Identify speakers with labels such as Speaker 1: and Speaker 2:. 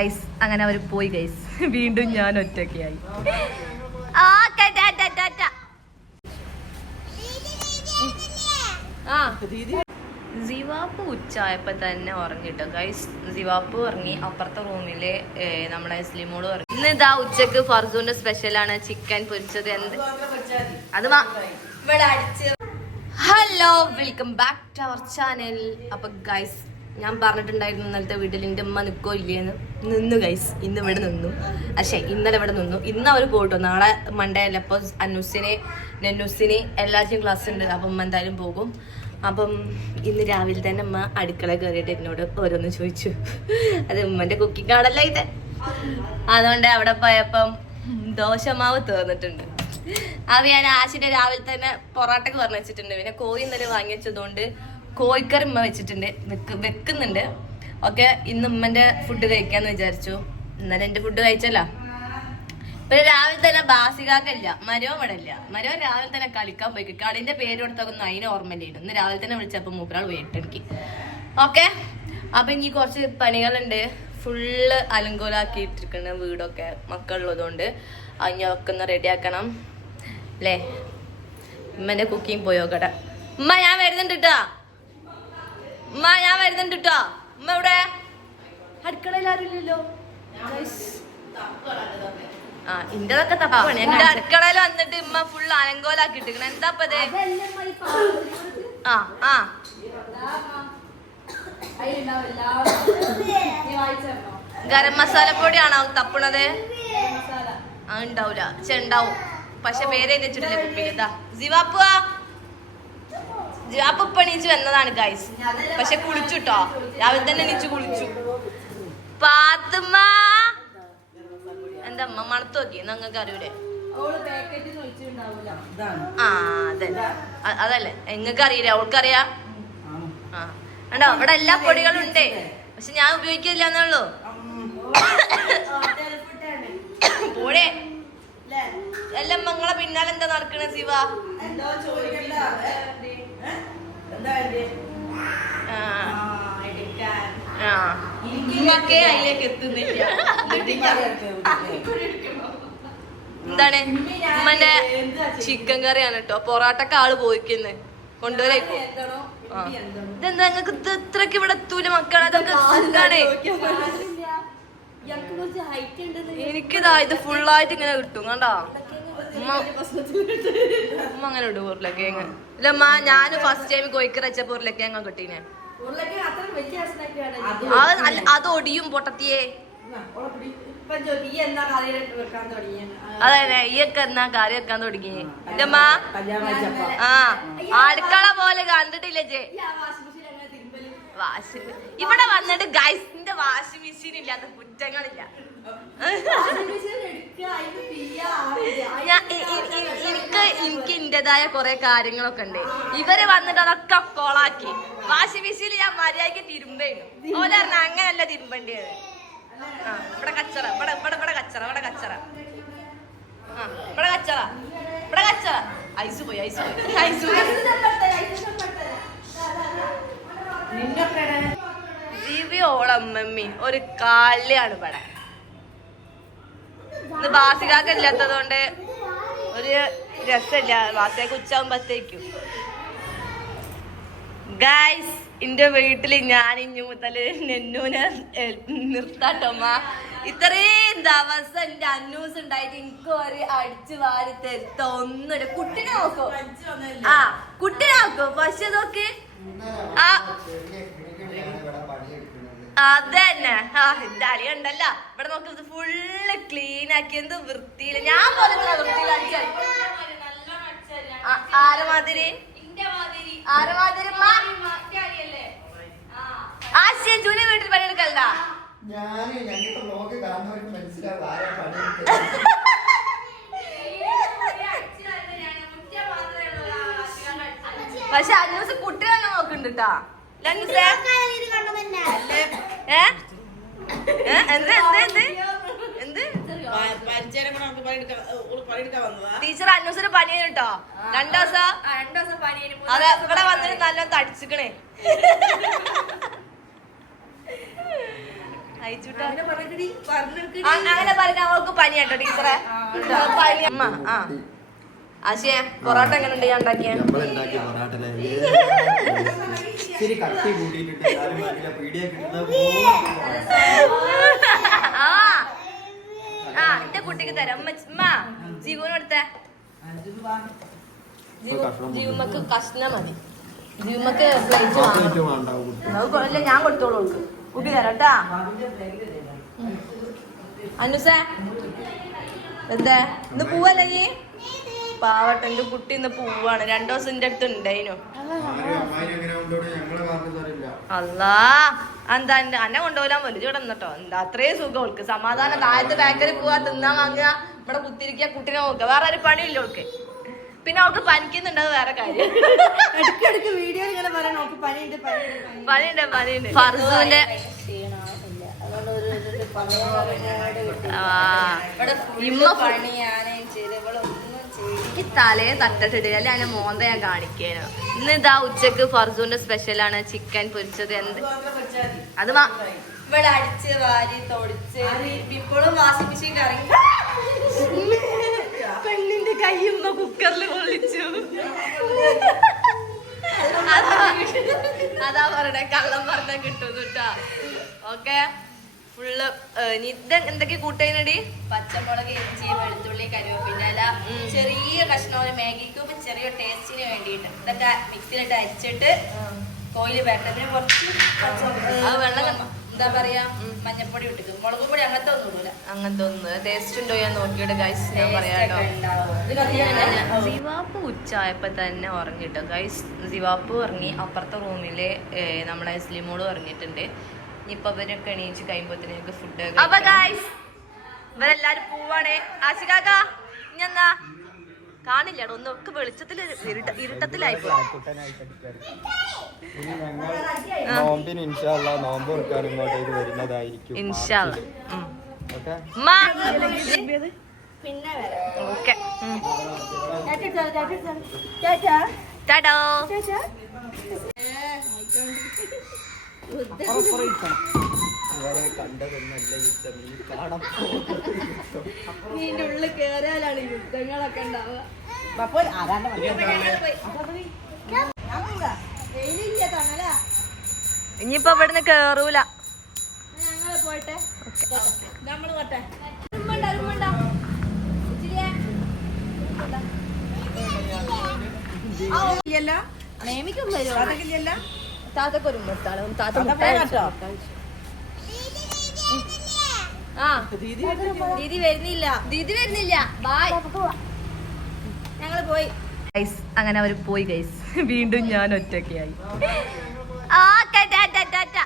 Speaker 1: Guys അങ്ങനെ അവർ പോയി guys വീണ്ടും ഞാൻ ഒറ്റയ്ക്കായി. സിവാപ്പ് ഉച്ചായപ്പോ തന്നെ ഉറങ്ങിട്ടോ ഗൈസ് സിവാപ്പ് ഉറങ്ങി. അപ്പുറത്തെ റൂമിൽ നമ്മളെ സ്ലിമോട് ഉറങ്ങി. ഇന്ന് ഇതാ ഉച്ചയ്ക്ക് ഫർസൂന്റെ സ്പെഷ്യലാണ് ചിക്കൻ പൊരിച്ചത്. എന്ത്? അത് hello welcome back to our channel അപ്പൊ ഗൈസ് ഞാൻ പറഞ്ഞിട്ടുണ്ടായിരുന്നു ഇന്നലത്തെ വീട്ടിൽ എന്റെ ഉമ്മ നിൽക്കോ ഇല്ലേന്ന്. നിന്നു ഗൈസ് ഇന്ന് ഇവിടെ നിന്നു. പക്ഷേ ഇന്നലെ ഇവിടെ നിന്നു. ഇന്ന് അവർ പോട്ടോ. നാളെ മൺഡേ അല്ല? അപ്പോൾ അനുസിനെ നെന്നുസിനെ എല്ലാവർക്കും ക്ലാസ് ഉണ്ട്. അപ്പം ഉമ്മ എന്തായാലും പോകും. അപ്പം ഇന്ന് രാവിലെ തന്നെ അമ്മ അടുക്കള കയറിയിട്ട് എന്നോട് ഓരോന്ന് ചോദിച്ചു. അത് കുക്കിംഗ് ആണല്ലോ ഇത്. അതുകൊണ്ട് അവിടെ പോയപ്പം ദോശമാവ് തീർന്നിട്ടുണ്ട്. അത് ഞാൻ ആശിന്റെ രാവിലെ തന്നെ പൊറാട്ടക്ക് പറഞ്ഞു വെച്ചിട്ടുണ്ട്. പിന്നെ കോഴി ഇന്നലെ വാങ്ങി വെച്ചതുകൊണ്ട് കോഴിക്കറി ഉമ്മ വെച്ചിട്ടുണ്ട്. വെക്ക് വെക്കുന്നുണ്ട്. ഓക്കെ ഇന്ന് ഉമ്മന്റെ ഫുഡ് കഴിക്കാന്ന് വിചാരിച്ചു. ഇന്നലെ എന്റെ ഫുഡ് കഴിച്ചല്ലോ. പിന്നെ രാവിലെ തന്നെ ബാസികാക്കല്ല മരോ ഇവിടെ ഇല്ല. മരോ രാവിലെ തന്നെ കളിക്കാൻ പോയി കളിന്റെ പേര് കൊടുത്തൊന്നും അതിന് ഓർമ്മയില്ലായിരുന്നു ഇന്ന് രാവിലെ തന്നെ വിളിച്ചപ്പോ മൂപ്പരാൾ വീട്ടെനിക്ക് ഓക്കെ അപ്പൊ ഇനി കുറച്ച് പണികളുണ്ട്. ഫുള്ള് അലങ്കോലാക്കിട്ടിരിക്കണ വീടൊക്കെ മക്കളുള്ളതുകൊണ്ട്. അതിനൊക്കെ ഒന്ന് റെഡിയാക്കണം അല്ലേ ഉമ്മന്റെ കുക്കിംഗ് പോയോ കട. ഉമ്മ ഞാൻ വരുന്നുണ്ട് കേട്ടാ ഉമ്മ ഞാൻ വരുന്നുണ്ട് കേട്ടോ ഉമ്മ എവിടെ? അടുക്കളയിൽ ആരും ഇല്ലല്ലോ. ആ ഇന്റതൊക്കെ തപ്പാണ് എന്റെ അടുക്കളയിൽ വന്നിട്ട് ഉമ്മ ഫുൾ അലങ്കോലാക്കി ഇട്ടിരിക്കണ എന്താ ഇപ്പത് ആ ആ. ഗരം മസാല പൊടിയാണോ തപ്പണത്? ആ ഉണ്ടാവൂല. ഉണ്ടാവും പക്ഷെ പേര് വെച്ചിട്ടില്ലേ കുപ്പിയിൽ. ഇതാ. ജിവാപ്പുവാ ഇപ്പൊ എണീച്ച് വന്നതാണ് ഗൈസ് പക്ഷെ കുളിച്ചു കേട്ടോ രാവിലെ തന്നെ എണീച്ച് കുളിച്ചു. പാത്തുമ്മ എന്താ അമ്മ മണത്ത് നോക്കി നിങ്ങൾക്ക് അറിയൂലേ? ആ അതെ അതല്ലേ. നിങ്ങൾക്ക് അറിയില്ല? അവൾക്കറിയാ? ആ. കണ്ടോ? അവിടെ എല്ലാ പൊടികളും ഉണ്ട്. പക്ഷെ ഞാൻ ഉപയോഗിക്കില്ല എന്നുള്ളൂ. പോടെ എല്ലാം മങ്ങളെ പിന്നാലെന്താ നടക്കണ ശിവ? ഉമ്മക്കേ അതിലേക്ക് എത്തുന്നില്ല. എന്താണ്? ഉമ്മന്റെ ചിക്കൻ കറിയാണ് കേട്ടോ പൊറാട്ടക്ക് ആൾ പോയിക്കുന്നത് കൊണ്ടുവരേക്കോ. ഇതെന്താ നിങ്ങക്ക് ഇത് ഇത്രക്ക് ഇവിടെ എത്തൂല മക്കളെ? അതൊക്കെ എനിക്കിതാ ഇത് ഫുള്ളായിട്ട് ഇങ്ങനെ കിട്ടും. കണ്ടാ? ഉമ്മ. ഉമ്മ അങ്ങനെ ഇടും ഉരുളക്കിഴങ്ങ്. ഇല്ലമ്മ ഞാൻ ഫസ്റ്റ് ടൈം കോഴിക്കറി വെച്ചപ്പോ ഉരുളക്കിഴങ്ങ കിട്ടീനെ. അത് ഒടിയും പൊട്ടത്തിയേ. അതെ ഈ ഒക്കെ എന്നാ കറി വെക്കാൻ തുടങ്ങി. ഇല്ലമ്മ. ആ അടുക്കള പോലെ കണ്ടിട്ടില്ല ജെ? വാഷിംഗ് ഇവിടെ വന്നിട്ട് ഗൈസിന്റെ വാഷിംഗ് മെഷീൻ ഇല്ലാത്ത കുറ്റങ്ങളില്ല ഞാൻ എനിക്ക് എനിക്ക് ഇന്റേതായ കുറെ കാര്യങ്ങളൊക്കെ ഉണ്ട്. ഇവർ വന്നിട്ട് അതൊക്കെ കോളാക്കി. വാഷിംഗ് മെഷീനിൽ ഞാൻ മര്യാദയ്ക്ക് തിരുമ്പേനു. ഓല പറഞ്ഞ അങ്ങനല്ല തിരുമ്പേണ്ടത് ആ ഇവിടെ കച്ചറ ഇവിടെ ഇവിടെ ഇവിടെ കച്ചറ ഇവിടെ കച്ചറ. ആ ഇവിടെ കച്ചറ ഇവിടെ കച്ചറ. ഐസ് പോയി ഐസ് പോയി ഐസ് പോയി. ദിവ്യ ഓളമ്മമ്മി ഒരു കാളിയാണ് ഇവിടെ. ഇന്ന് ബാസികാക്ക് ഇല്ലാത്തത് കൊണ്ട് ഒരു രസമില്ല. ബാസിയൊക്കെ ഉച്ചാകുമ്പത്തേക്കും ഗായ്സ് എന്റെ വീട്ടിൽ ഞാൻ ഇനി മുതൽ നെന്നൂനെ നിർത്താട്ടമ്മ ഇത്രയും ദിവസം എന്റെ അന്നൂസ് ഉണ്ടായിട്ട് എനിക്ക് ഒരു അടിച്ചു വാരി തരുത്ത ഒന്നുമില്ല. കുട്ടിനെ നോക്കോ. ആ കുട്ടിനെ നോക്കോ. പക്ഷെ നോക്ക് ആ. അതന്നെ. ആ എന്റെ അലി ഉണ്ടല്ല ഇവിടെ നോക്ക് ഫുള്ള് ക്ലീൻ ആക്കി. എന്ത് വൃത്തിയില്ല ഞാൻ പോലെ ആരമാതിരി ആരമാതിരി ആശയ ജൂലി വീട്ടിൽ
Speaker 2: ഞാൻ ഞങ്ങളുടെ ബ്ലോഗ് കാണുന്നവർക്ക് മനസ്സിലാവും ആരാ പണിയെടുത്തത്
Speaker 1: പക്ഷെ അന്നൂസ് കുട്ടികളെ നോക്കുന്നുണ്ട് കേട്ടാ ലന്നൂസേ ഏ? ഏ? എന്ത് എന്ത് എന്ത്? എന്ത്? ടീച്ചർ അന്നൂസിന് പണി കേട്ടോ രണ്ടു ദിവസം അതെ ഇവിടെ വന്നിട്ട് നല്ല തടിച്ചിക്കണേ. അങ്ങനെ പറഞ്ഞ അവൾക്ക് പനി കേട്ടോ ടീച്ചറെ പനി. അമ്മ ആ. ആശയ പൊറോട്ട എങ്ങനെ ഉണ്ട് ഞാൻ ഉണ്ടാക്കിയ?
Speaker 2: ഇത്തിരി കട്ടി കൂട്ടിയിട്ടുണ്ട് എന്നാലും അതിലെ പീടിയ കിട്ടുന്ന
Speaker 1: ആ. എന്റെ കുട്ടിക്ക് തരാം. ഉമ്മ ജീവനും എടുത്തേ ജീവമ്മക്ക് കഷ്ണം മതി. ജീവമ്മക്ക് പ്ലേറ്റ് ഞാൻ കൊടുത്തോളൂ അവൾക്ക്. കുട്ടി തരാം കേട്ടാ. അനുസേ എന്താ? ഇന്ന് പോവല്ലേ നീ? പാവട്ടെ എന്റെ കുട്ടി ഇന്ന് പോവാണ്. രണ്ടു ദിവസം എന്റെ അടുത്ത് ഉണ്ടായിനു അല്ലാ എന്താ എന്റെ അന്നെ കൊണ്ടുപോകാൻ വലിയ ഇവിടെ നിന്നട്ടോ. എന്താ അത്രയും സുഖം ഓൾക്ക്. സമാധാനം. താഴത്തെ ബേക്കറി പോവാ തിന്നാൻ വാങ്ങുക. ഇവിടെ കുത്തിരിക്കുക കുട്ടിനെ നോക്കുക. വേറെ ഒരു പണിയില്ല ഓൾക്ക്. പിന്നെ അവൾക്ക് പനിക്കുന്നുണ്ട് അത് വേറെ കാര്യം.
Speaker 3: ഇമ്മ പനിയുണ്ട് പനിയുണ്ട്
Speaker 1: ഫർസൂന്റെ
Speaker 3: അതുകൊണ്ട്
Speaker 1: ഈ തലയെ തട്ടിട്ടിട്ട് അല്ലെ? അതിന്റെ മോന്ത ഞാൻ കാണിക്കാനോ. ഇന്ന് ഇതാ ഉച്ചയ്ക്ക് ഫർസൂന്റെ സ്പെഷ്യലാണ് ചിക്കൻ പൊരിച്ചത്. എന്ത്? അത്
Speaker 3: ഇവിടെ അടിച്ച് വാരി തൊടിച്ച് ഇപ്പോഴും വാഷിംഗ് മെഷീൻ കറങ്ങി.
Speaker 1: പെണ്ണിന്റെ കയ്യുമ്മ കുക്കറിൽ പൊള്ളിച്ചു. അതാ അതാ പറയണേ കള്ളം പറഞ്ഞ കിട്ടും കേട്ടാ. ഓക്കെ? ഫുള്ള് ഇത് എന്തൊക്കെ കൂട്ടുകയെന്നടി
Speaker 3: പച്ചമുളക് ഇഞ്ചി വെളുത്തുള്ളി കരുവേപ്പില ചെറിയ കഷ്ണം ഒരു മാഗി ക്യൂബ് ചെറിയ ടേസ്റ്റിന് വേണ്ടിയിട്ട്. ഇതൊക്കെ മിക്സിയിലിട്ട് അരിച്ചിട്ട് കോയിൽ വരട്ടെ പിന്നെ കുറച്ച്
Speaker 1: അത് വെള്ളം
Speaker 3: എന്താ പറയാ? മഞ്ഞപ്പൊടി ഇട്ടിക്കും മുളക് പൊടി അങ്ങനത്തെ ഒന്നും ഇടൂല.
Speaker 1: അങ്ങനത്തെ ഒന്ന് ടേസ്റ്റ് ഉണ്ടോ ഞാൻ നോക്കിയിട്ട് ഗൈസ് ഞാൻ പറയാട്ടോ സിവാപ്പ് ഉച്ചായപ്പോ തന്നെ ഉറങ്ങിട്ടോ ഗൈസ് സിവാപ്പ് ഉറങ്ങി. അപ്പുറത്തെ റൂമിൽ നമ്മളെ സ്ലിമോൾ ഉറങ്ങിയിട്ടുണ്ട്. ഇനിയിപ്പൊ അവരൊക്കെ എണീച്ച് കഴിയുമ്പോഴത്തേക്ക് ഫുഡ് അപ്പൊ ഗൈസ് ഇവരെല്ലാരും പോവാണേ. ആശികാക്ക ഇനി കാണില്ലടോ കാണില്ല ഒന്നൊക്കെ വെളിച്ചത്തിൽ
Speaker 3: ഇരുട്ടത്തിലായി
Speaker 1: ടാറ്റോ.
Speaker 2: ഇവരെ കണ്ടതൊന്നല്ല യുദ്ധം. ഈ കാണാൻ
Speaker 3: ഇതിന്റെ ഉള്ളിൽ കേറിയാലാണ് യുദ്ധങ്ങളൊക്കെ ഉണ്ടാവുക. വെയിലില്ല തണല.
Speaker 1: ഇനിയിപ്പൊ ഇവിടുന്ന് കേറൂല.
Speaker 3: ഞങ്ങൾ പോട്ടെ നമ്മൾ പോട്ടെ.
Speaker 1: താത്തക്കൊരു മുട്ടാണ് താത്ത ആ.
Speaker 3: ദീദി വരുന്നില്ല.
Speaker 1: ദീദി വരുന്നില്ല. ബായ്
Speaker 3: ഞങ്ങൾ പോയി.
Speaker 1: ഗൈസ് അങ്ങനെ അവർ പോയി ഗൈസ് വീണ്ടും ഞാൻ ഒറ്റയ്ക്കായി. ആ ടാറ്റ